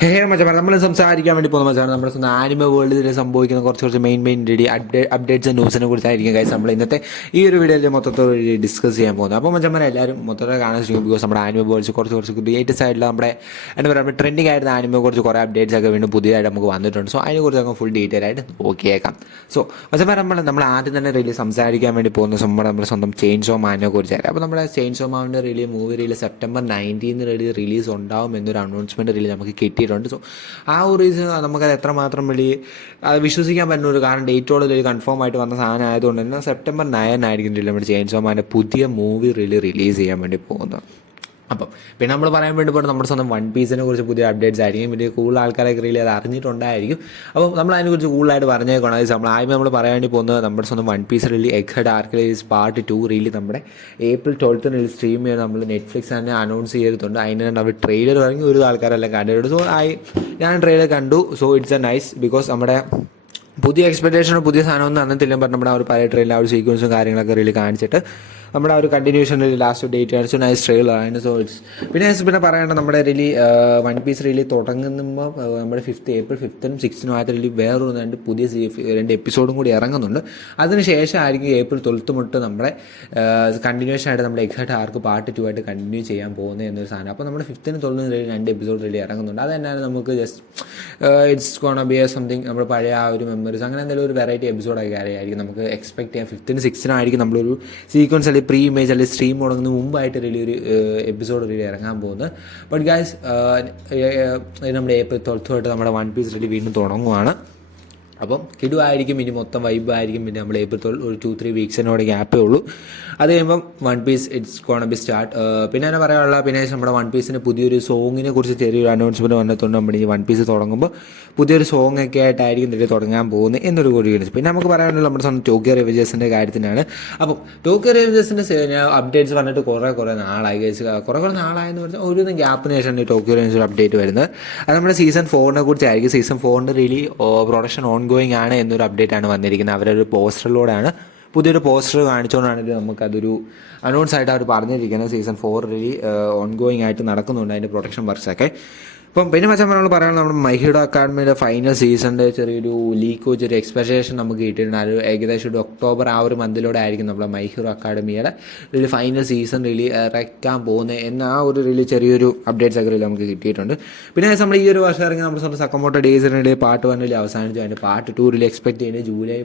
മച്ചാ നമ്മൾ സംസാരിക്കാൻ വേണ്ടി പോകുന്ന മച്ചാണ് നമ്മുടെ സ്വന്തം ആനിമ വേൾഡിൽ സംഭവിക്കുന്ന കുറച്ച് മെയിൻ അപ്ഡേറ്റ്സ് ന്യൂസിനെ കുറിച്ചായിരിക്കും ഗൈസ് നമ്മൾ ഇന്നത്തെ ഈ ഒരു വീഡിയോയിൽ മൊത്തത്തിൽ ഡിസ്കസ് ചെയ്യാൻ പോകുന്നത്. അപ്പോൾ മച്ചന്മാരെ എല്ലാവരും മൊത്തത്തിൽ കാണാൻ ശ്രമിക്കും. ബിക്കോസ് നമ്മുടെ ആനിമ വേൾഡ്സ് കുറച്ച് ക്രിയേറ്റീവ് സൈഡിൽ നമ്മുടെ എന്താ പറയുക ട്രെൻഡിങ് ആയിരുന്ന ആനിമയെ കുറിച്ച് കുറേ അപ്ഡേറ്റ്സ് ഒക്കെ വീണ്ടും പുതിയതായിട്ട് നമുക്ക് വന്നിട്ടുണ്ട്. സോ അതിനെക്കുറിച്ചൊക്കെ ഫുൾ ഡീറ്റെയിൽ ആയിട്ട് നോക്കിയേക്കാം. സോ മച്ചന്മാരെ നമ്മൾ ആദ്യം തന്നെ റിലീസ് സംസാരിക്കാൻ വേണ്ടി പോകുന്ന സംഭവം നമ്മുടെ സ്വന്തം ചെയിൻസോ മാനിനെ കുറിച്ചായിരുന്നു. അപ്പോൾ നമ്മുടെ ചെയിൻസോ മാനിൻ്റെ മൂവി റിലീസ് സെപ്റ്റംബർ 19 റിലീസ് ഉണ്ടാവും എന്നൊരു അനൗൺസ്മെൻറ്റ് റിലീസ് നമുക്ക് കിട്ടിയിട്ടുണ്ട്. സോ ആ ഒരു റീസൺ നമുക്കത് എത്രമാത്രം വലിയ വിശ്വസിക്കാൻ പറ്റുന്ന ഒരു കാരണം ഡേറ്റോട് കൺഫേം ആയിട്ട് വന്ന സാധനം ആയതുകൊണ്ട് തന്നെ സെപ്റ്റംബർ 9 ആയിരിക്കും നമ്മുടെ ചെയിൻസോ മാൻ്റെ പുതിയ മൂവി റിലീസ് ചെയ്യാൻ വേണ്ടി പോകുന്നത്. അപ്പം പിന്നെ നമ്മൾ പറയാൻ വേണ്ടി പോയിട്ട് നമ്മുടെ സ്വന്തം വൺ പീസിനെ കുറിച്ച് പുതിയ അപ്ഡേറ്റ്സ് ആയിരിക്കും. പിന്നെ കൂടുതൽ ആൾക്കാരൊക്കെ റിയലി അത് അറിഞ്ഞിട്ടുണ്ടായിരിക്കും. അപ്പം നമ്മൾ അതിനെക്കുറിച്ച് കൂടുതലായിട്ട് പറഞ്ഞേക്കണം. നമ്മൾ പറയാൻ വേണ്ടി പോകുന്നത് നമ്മുടെ സ്വന്തം വൺ പീസ് റിലീസ് എക്ഹഡ് ആർക്ക് റിലീസ് പാർട്ട് 2 റിലീസ് നമ്മുടെ April 12 റിലീസ് സ്ട്രീം ചെയ്യാൻ നമ്മൾ നെറ്റ്ഫ്ലിക്സ് തന്നെ അനൗൺസ് ചെയ്തിട്ടുണ്ട്. അതിന് നമ്മൾ ട്രെയിലർ ഇറങ്ങി ഒരു ആൾക്കാരെല്ലാം കണ്ടിട്ടുണ്ട്. സോ ഞാൻ ട്രെയിലർ കണ്ടു. So it's A nice because നമ്മുടെ പുതിയ എക്സ്പെക്ടേഷനോ പുതിയ സാധനമൊന്നും അന്നത്തില്ല. പറഞ്ഞാൽ നമ്മുടെ ആ ഒരു പഴയ ട്രെയിനിൽ ആ ഒരു സീക്വൻസും കാര്യങ്ങളൊക്കെ റിയലി കാണിച്ചിട്ട് നമ്മുടെ ആ ഒരു കണ്ടിന്യൂഷൻ ലാസ്റ്റ് ഡേറ്റ് കാണിച്ചു നൈസ് ട്രെയിലറാണ്. സോ ഇറ്റ്സ് പിന്നെ പറയേണ്ട നമ്മുടെ വൺ പീസ് റിലീ തുടങ്ങുമ്പോൾ നമ്മുടെ April 5th 6th ആയിട്ട് റിലീ വേറൊരു പുതിയ 2 എപ്പിസോഡും കൂടി ഇറങ്ങുന്നുണ്ട്. അതിനുശേഷം ആയിരിക്കും April 12 തൊട്ട് നമ്മുടെ കണ്ടിന്യൂഷൻ ആയിട്ട് നമ്മുടെ എക്സാക്ട് ആർക്ക് പാർട്ട് 2 ആയിട്ട് കണ്ടിന്യൂ ചെയ്യാൻ പോകുന്നത് എന്നൊരു സാധനം. അപ്പോൾ നമ്മുടെ 5th 12 2 എപ്പിസോഡ് റിലീ ഇറങ്ങുന്നുണ്ട്. അത് തന്നെയാണ് നമുക്ക് just it's gonna be something നമ്മുടെ പഴയ ആ ഒരു മെമ്മറീസ് അങ്ങനെ എന്തെങ്കിലും ഒരു വെറൈറ്റി എപ്പിസോഡൊക്കെ ആയിരിക്കും നമുക്ക് എക്സ്പെക്ട് ചെയ്യാം. 5th 6th ആയിരിക്കും നമ്മളൊരു സീക്വൻസ് പ്രീ ഇമേജ് അല്ലെങ്കിൽ സ്ട്രീം തുടങ്ങുന്ന മുമ്പായിട്ട് ഒരു എപ്പിസോഡ് ഇറങ്ങാൻ പോകുന്നത്. ബട്ട് ഗൈസ് നമ്മുടെ April 12 തൊട്ട് നമ്മുടെ വൺ പീസ് വീണ്ടും തുടങ്ങുവാണ്. അപ്പം കിടുവായിരിക്കും. ഇനി മൊത്തം വൈബായിരിക്കും. പിന്നെ നമ്മൾ April 12 ഒരു 2-3 വീക്സിനോട് ഗ്യാപ്പേ ഉള്ളൂ. അത് കഴിയുമ്പം one piece it's gonna be start. പിന്നെ തന്നെ പറയാനുള്ള പിന്നെ നമ്മുടെ വൺ പീസിന് പുതിയൊരു സോങ്ങിനെ കുറിച്ച് ചെറിയൊരു അനൗൺസ്മെൻറ്റ് വന്നിട്ടുണ്ട്. നമ്മുടെ ഈ വൺ പീസ് തുടങ്ങുമ്പോൾ പുതിയൊരു സോങ് ഒക്കെ ആയിട്ടായിരിക്കും ഇതിൽ തുടങ്ങാൻ പോകുന്നത് എന്നൊരു കൂടി. പിന്നെ നമുക്ക് പറയാനുള്ള നമ്മുടെ സ്വന്തം ടോക്കിയോ റിവഞ്ചേഴ്സിൻ്റെ കാര്യത്തിനാണ്. അപ്പം ടോക്കിയോ റിവഞ്ചേഴ്സിൻ്റെ അപ്ഡേറ്റ്സ് വന്നിട്ട് കുറേ നാളായി. കുറേ നാളായെന്ന് പറഞ്ഞാൽ ഒരു ഗ്യാപ്പിന് ശേഷമാണ് ഈ ടോക്കിയോ റിവഞ്ചേഴ്സ് അപ്ഡേറ്റ് വരുന്നത്. അത് നമ്മുടെ സീസൺ 4 കുറിച്ചായിരിക്കും. സീസൺ 4 റിലീ പ്രൊഡക്ഷൻ ഗോയിങ് ആണ് എന്നൊരു അപ്ഡേറ്റ് ആണ് വന്നിരിക്കുന്നത്. അവരൊരു പോസ്റ്ററിലൂടെയാണ് പുതിയൊരു പോസ്റ്റർ കാണിച്ചുകൊണ്ടാണ് നമുക്കതൊരു അനൗൺസ് ആയിട്ട് അവർ പറഞ്ഞിരിക്കുന്നത്. സീസൺ 4 റിലീ ഓൺഗോയിങ് ആയിട്ട് നടക്കുന്നുണ്ട് അതിൻ്റെ പ്രൊഡക്ഷൻ വർക്ക്സൊക്കെ. ഇപ്പം പിന്നെ നമ്മൾ പറയാനുള്ള നമ്മുടെ മൈ ഹീറോ അക്കാഡമിയുടെ ഫൈനൽ സീസണിൻ്റെ ചെറിയൊരു ലീക്ക് വെച്ചൊരു എക്സ്പെക്ടേഷൻ നമുക്ക് കിട്ടിയിട്ടുണ്ട്. അത് ഏകദേശം ഒരു ഒക്ടോബർ ആ ഒരു മന്തിലൂടെ ആയിരിക്കും നമ്മുടെ മൈ ഹീറോ അക്കാഡമിയുടെ ഫൈനൽ സീസൺ ഇറക്കാൻ പോകുന്നത് എന്ന ആ ഒരു ചെറിയൊരു അപ്ഡേറ്റ്സ് ഒക്കെ നമുക്ക് കിട്ടിയിട്ടുണ്ട്. പിന്നെ നമ്മൾ ഈ ഒരു വർഷം ഇറങ്ങി നമ്മുടെ സ്വന്തം സക്കമോട്ടോ ഡേയ്സിൻ്റെ പാർട്ട് 1 അവസാനിച്ചു. അതിൻ്റെ പാർട്ട് 2 എക്സ്പെക്ട് ചെയ്യുന്നത് ജൂലൈ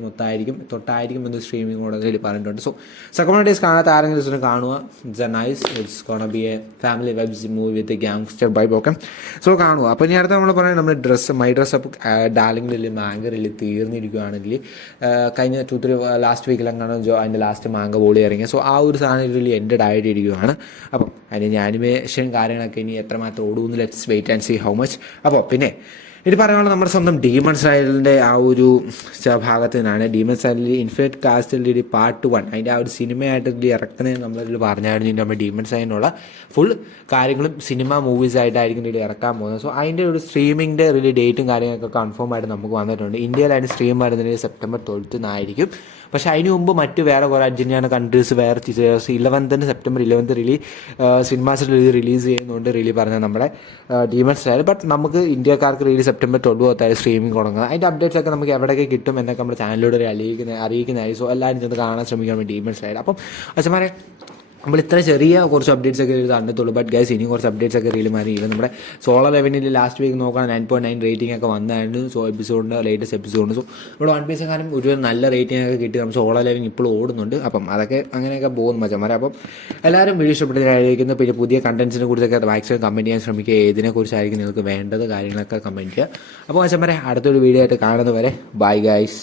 തൊട്ടായിരിക്കും എന്ന് സ്ട്രീമിംഗ് കൂടെ പറഞ്ഞിട്ടുണ്ട്. സോ സക്കമോട്ടോ ഡേയ്സ് കാണാത്ത ആരെങ്കിലും കാണുക. It's A nice it's gonna B A family web movie with gangster vibe. Okay so കാണുക. അപ്പോൾ ഇനി അടുത്ത നമ്മൾ പറയാം നമ്മുടെ മൈ ഡ്രസ് അപ്പ് ഡാർലിംഗിൽ മാങ്കറിൽ തീർന്നിരിക്കുകയാണെങ്കിൽ കഴിഞ്ഞ 2-3 ലാസ്റ്റ് വീക്കിലെങ്ങാണ് അതിൻ്റെ ലാസ്റ്റ് മാങ്ക ബോളി ഇറങ്ങിയത്. സോ ആ ഒരു സാധനം എൻഡഡ് ആയിട്ടിരിക്കുകയാണ്. അപ്പം അതിന് ആനിമേഷൻ കാര്യങ്ങളൊക്കെ ഇനി എത്രമാത്രം ഓടുമെന്ന് let's wait and see how much. അപ്പോൾ പിന്നെ ഇത് പറയാനുള്ള നമ്മുടെ സ്വന്തം ഡീമൺ സ്ലൈഡിൻ്റെ ആ ഒരു ഭാഗത്ത് നിന്നാണ്. ഡീമൺ സ്ലൈഡിൽ ഇൻഫിനിറ്റ് കാസ്റ്റിൽ പാർട്ട് 1 അതിൻ്റെ ആ ഒരു സിനിമയായിട്ട് ഇറക്കുന്നത് നമ്മളിൽ പറഞ്ഞായിരുന്നു. നമ്മുടെ ഡീമൺ സ്ലൈഡിനുള്ള ഫുൾ കാര്യങ്ങളും സിനിമ മൂവീസ് ആയിട്ടായിരിക്കും ഇറക്കാൻ പോകുന്നത്. സോ അതിൻ്റെ ഒരു സ്ട്രീമിങ്ങിൻ്റെ ഡേറ്റും കാര്യങ്ങളൊക്കെ കൺഫേം ആയിട്ട് നമുക്ക് വന്നിട്ടുണ്ട്. ഇന്ത്യയിലായിട്ട് സ്ട്രീം വരുന്നത് September 12 ആയിരിക്കും. പക്ഷേ അതിന് മുമ്പ് മറ്റ് വേറെ കുറേ അർജൻറ്റീന കൺട്രീസ് വേറെ September 11 സിനിമാസ് റിലീസ് ചെയ്യുന്നുണ്ട് പറഞ്ഞാൽ നമ്മുടെ ഡീമൺ സ്ലൈഡ്. ബട്ട് നമുക്ക് ഇന്ത്യക്കാർക്ക് September 12 സ്ട്രീമിംഗ് തുടങ്ങുക. അതിൻ്റെ അപ്ഡേറ്റ്സ് ഒക്കെ നമുക്ക് എവിടെയൊക്കെ കിട്ടും എന്നൊക്കെ നമ്മുടെ ചാനലിലൂടെ അറിയിക്കുന്നതായി. സോ എല്ലാവരും ചെന്ന് കാണാൻ ശ്രമിക്കാൻ വേണ്ടി ഡീമൺ സ്ലൈഡ്. അപ്പം അച്ഛന്മാരെ നമ്മൾ ഇത്ര ചെറിയ കുറച്ച് അപ്ഡേറ്റ്സ് ഒക്കെ കണ്ടെത്തുള്ളൂ. ബട്ട് ഗൈസ് ഇനി കുറച്ച് അപ്ഡേറ്റ്സ് ഒക്കെ മാറി. ഇവൻ നമ്മുടെ സോളോ ലെവനിൽ ലാസ്റ്റ് വീക്ക് നോക്കാൻ 9.9 റേറ്റിംഗ് ഒക്കെ വന്നായിരുന്നു. സോ എപ്പിസോഡിൻ്റെ ലേറ്റസ്റ്റ് എപ്പിസോഡ്. സോ ഇവിടെ വൺ പീസ് കാലം ഒരു നല്ല റേറ്റിംഗ് ഒക്കെ കിട്ടി. നമ്മൾ സോളോ ലെവൻ ഇപ്പോൾ ഓടുന്നുണ്ട്. അപ്പം അതൊക്കെ അങ്ങനെയൊക്കെ പോകുന്നു മച്ചന്മാരെ. അപ്പം എല്ലാവരും വീഡിയോ ഇഷ്ടപ്പെട്ടതായിരിക്കുന്നു. പിന്നെ പുതിയ കണ്ടൻസിനെ കുറിച്ചൊക്കെ മാക്സിമം കമൻറ്റ് ചെയ്യാൻ ശ്രമിക്കുക. ഏതിനെക്കുറിച്ചായിരിക്കും നിങ്ങൾക്ക് വേണ്ടത് കാര്യങ്ങളൊക്കെ കമൻറ്റ് ചെയ്യുക. അപ്പോൾ മച്ചന്മാരെ അടുത്തൊരു വീഡിയോ ആയിട്ട് കാണുന്നവരെ ബൈ ഗൈസ്.